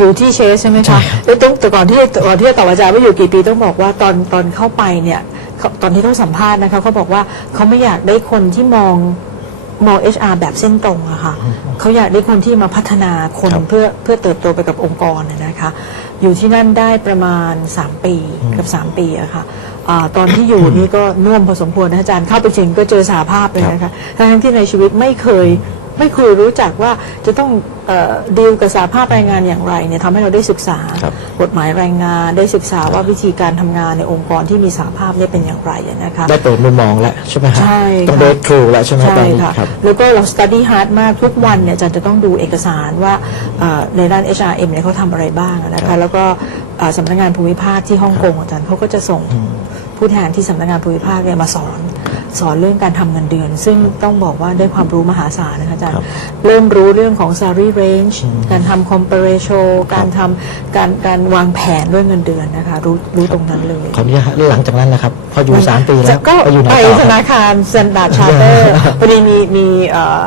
อยู่ที่เชสใช่ไหมใช่คะครับ แล้วต้องแต่ก่อนที่ก่อนที่จะตอบอาจารย์ว่าอยู่กี่ปีต้องบอกว่าตอนตอนเข้าไปเนี่ยเขาตอนที่เขาสัมภาษณ์นะคะเขาบอกว่าเขาไม่อยากได้คนที่มองมอง HR แบบเส้นตรงอะค่ะเขาอยากได้คนที่มาพัฒนาคนครับเพื่อเพื่อเติบโตไปกับองค์กรน่ะนะคะ อยู่ที่นั่นได้ประมาณ 3 ปีเกับ 3 ปีอะค่ะอาตอนที่อยู่นี่ก็น่วมพอสมควรนะอาจารย์เข้าไปจริงก็เจอสาภาพเลยนะคะทั้งที่ในชีวิตไม่เคย ไม่เคยรู้จักว่าจะต้องดีลกับสาภาพแรงงานอย่างไรเนี่ยทำให้เราได้ศึกษาครับกฎหมายแรงงานได้ศึกษาว่าวิธีการทำงานในองค์กรที่มีสาภาพเนี่ยเป็นอย่างไรนะคะได้เปิดมุมมองแล้วใช่ไหมฮะใช่ต้องค่ะเบิร์ดทรูแล้วใช่ไหมใช่ตอนนี้ค่ะครับแล้วก็เรา study hard มากทุกวันเนี่ยอาจารย์จะต้องดูเอกสารว่าเอ่อในด้าน HRM เนี่ยเขาทำอะไรบ้างนะครัคะบแล้วก็เอ่อสำนักงานภูมิภาคที่ฮ่องกงอาจารย์เขาก็จะส่งผู้แทนที่สำนักงานภูมิภาคเนี่ยมาสอน สอนเรื่องการทำเงินเดือน ซึ่งต้องบอกว่าได้ความรู้มหาศาลนะคะอาจารครัย์บเริ่มรู้เรื่องของ salary range การทำ comparator การทำการการวางแผนเรื่องเงินเดือนนะคะ รู้รู้ตรงนั้นเลยขออนุญาตฮะแล้วหลังจากนั้นนะครับ พออยู่สามปีแล้วก็ไปอยู่ไหนไปต่อธครับนาคารสแตนดาร์ดชาร์เตอร์พอดีมีมีเอ่อ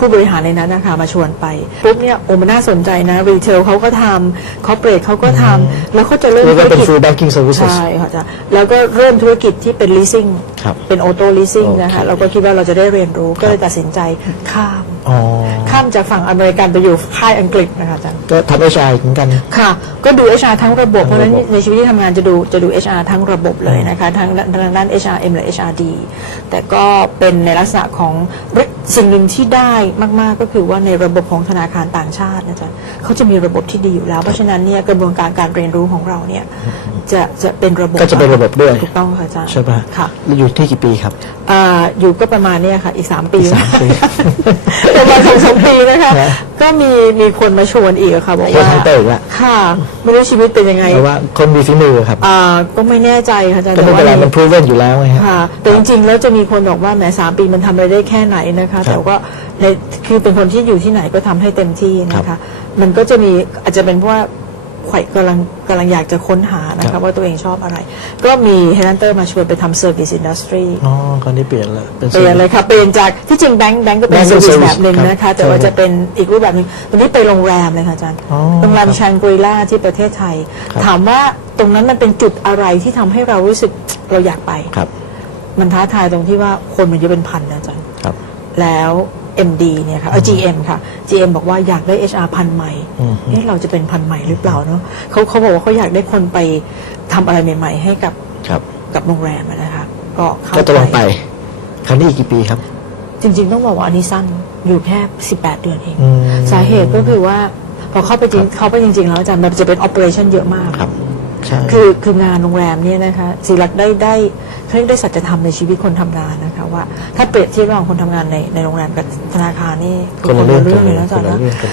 ผู้บริหารในนั้นนะคะมาชวนไปปุ๊บเนี่ยโอ้มันน่าสนใจนะ รีเทลเขาก็ทำคอร์เปรสเขาก็ทำแล้วเขาจะเริ่มเรียกธุว่ารเป็นกิจ full banking services ใช่ค่ะจ้ะแล้วก็เริ่มธุรกิจที่เป็น leasing ครับเป็นออโต้ leasing โอเคนะคะเราก็คิดว่าเราจะได้เรียนรู้ก็เลยตัดสินใจข้าม อ๋อข้ามจากฝั่งอเมริกันไปอยู่ค่ายอังกฤษนะคะอาจารย์ ก็ทำเอชไอเหมือนกัน ค่ะ ก็ดู HR ทั้งระบบ เพทั้ราะงฉะระนั้นบบในชีวิตที่ทำงานจะดูจะดู HR ทั้งระบบเลยนะคะทั้งทางด้าน HRM และ HRD แต่ก็เป็นในลักษณะของสิ่งหนึ่งที่ได้มากๆก็คือว่าในระบบของธนาคารต่างชาตินะจ๊ะเขาจะมีระบบที่ดีอยู่แล้ว เพราะฉะนั้นเนี่ยกระบวนการการเรียนรู้ของเราเนี่ย จะจะเป็นระบบก็จะเป็นระบบด้วยถูกต้องค่ะอาจารย์ใช่ป่ะค่ะแล้วอยู่ที่กี่ปีครับอ่าอยู่ก็ประมาณเนี้ยค่ะ อีกสามปีอีกสามปีประมาณสองสามปีนะคะนะก็มีมีคนมาชวนอีกอะค่ะบอกเฮดว่าฮันเตอร์อีกละค่ะไม่รู้ชีวิตเป็นยังไงเพราะว่าคนมีฝีมือครับอ่าก็ไม่แน่ใจค่ะอาจารย์ก็ไม่เป็นไรแต่ว่ามัน proven อยู่แล้วไงฮะค่ะแต่จริงๆแล้วจะมีคนบอกว่าแหมสามปีมันทำอะไรได้แค่ไหนนะคะครับแต่ว่าในคือเป็นคนที่อยู่ที่ไหนก็ทำให้เต็มที่นะครัคะบมันก็จะมีอาจจะเป็นเพราะว่า ไขว่กำลังกำลังอยากจะค้นหานะครัคะบ ว่าตัวเองชอบอะไร ก็มีเฮลันเตอร์มาชวนไปทำ Service Industry อ๋อคราวนี้เปลี่ยนแล้วเป็น เปลี่ยนเลยค่ะเปลี่ยนจากที่จริงแบงค์แบงค์ก็เป็น Bank เซอร์วิส service แบบหนึ่งครับนะคะแต่ว่าใช่จะเป็นอีกรูปแบบหนึ่งวันนี้ไปโรงแรมเลยค่ะอาจารย์อ๋อโรงแรมครับชานกรีล่าที่ประเทศไทย ครับ ถามว่าตรงนั้นมันเป็นจุดอะไรที่ทำให้เรารู้สึกเราอยากไป ครับมันท้าทายตรงที่ว่าคนมันเยอะเป็นพันนะอาจารย์ ครับ แล้ว MD เนี่ยค่ะเออ GM ค่ะ GM บอกว่าอยากได้ HR พันใหม่อืม เอ๊ะเราจะเป็นพันใหม่หรือเปล่าเนาะเขาเขาบอกว่าเขาอยากได้คนไปทำอะไรใหม่ ๆ ให้กับครับ กับโรงแรมอะนะคะก็เข้าก็จะลองไป คราวนี้อีกกี่ปีครับ จริง ๆ ต้องบอกว่าอันนี้สั้นอยู่แค่ 18 เดือนเอง อืมสาเหตุก็คือว่าพอเข้าไปจริงเข้าไปจริง ๆ แล้วอาจารย์มันจะเป็น operation เยอะมาก ครับ ใช่ คือคืองานโรงแรมเนี่ยนะคะศิลักษณ์ได้ได้ เขาเรียกได้สัจธรรมในชีวิตคนทำงานนะคะว่าถ้าเปรียบเทียบระหว่างคนทำงานในในโรงแรมกับธนาคารนี่คนละเรื่องเรื่กัอนงเลเลยยนะอาคจารนย์ละนะเรื่องกันเล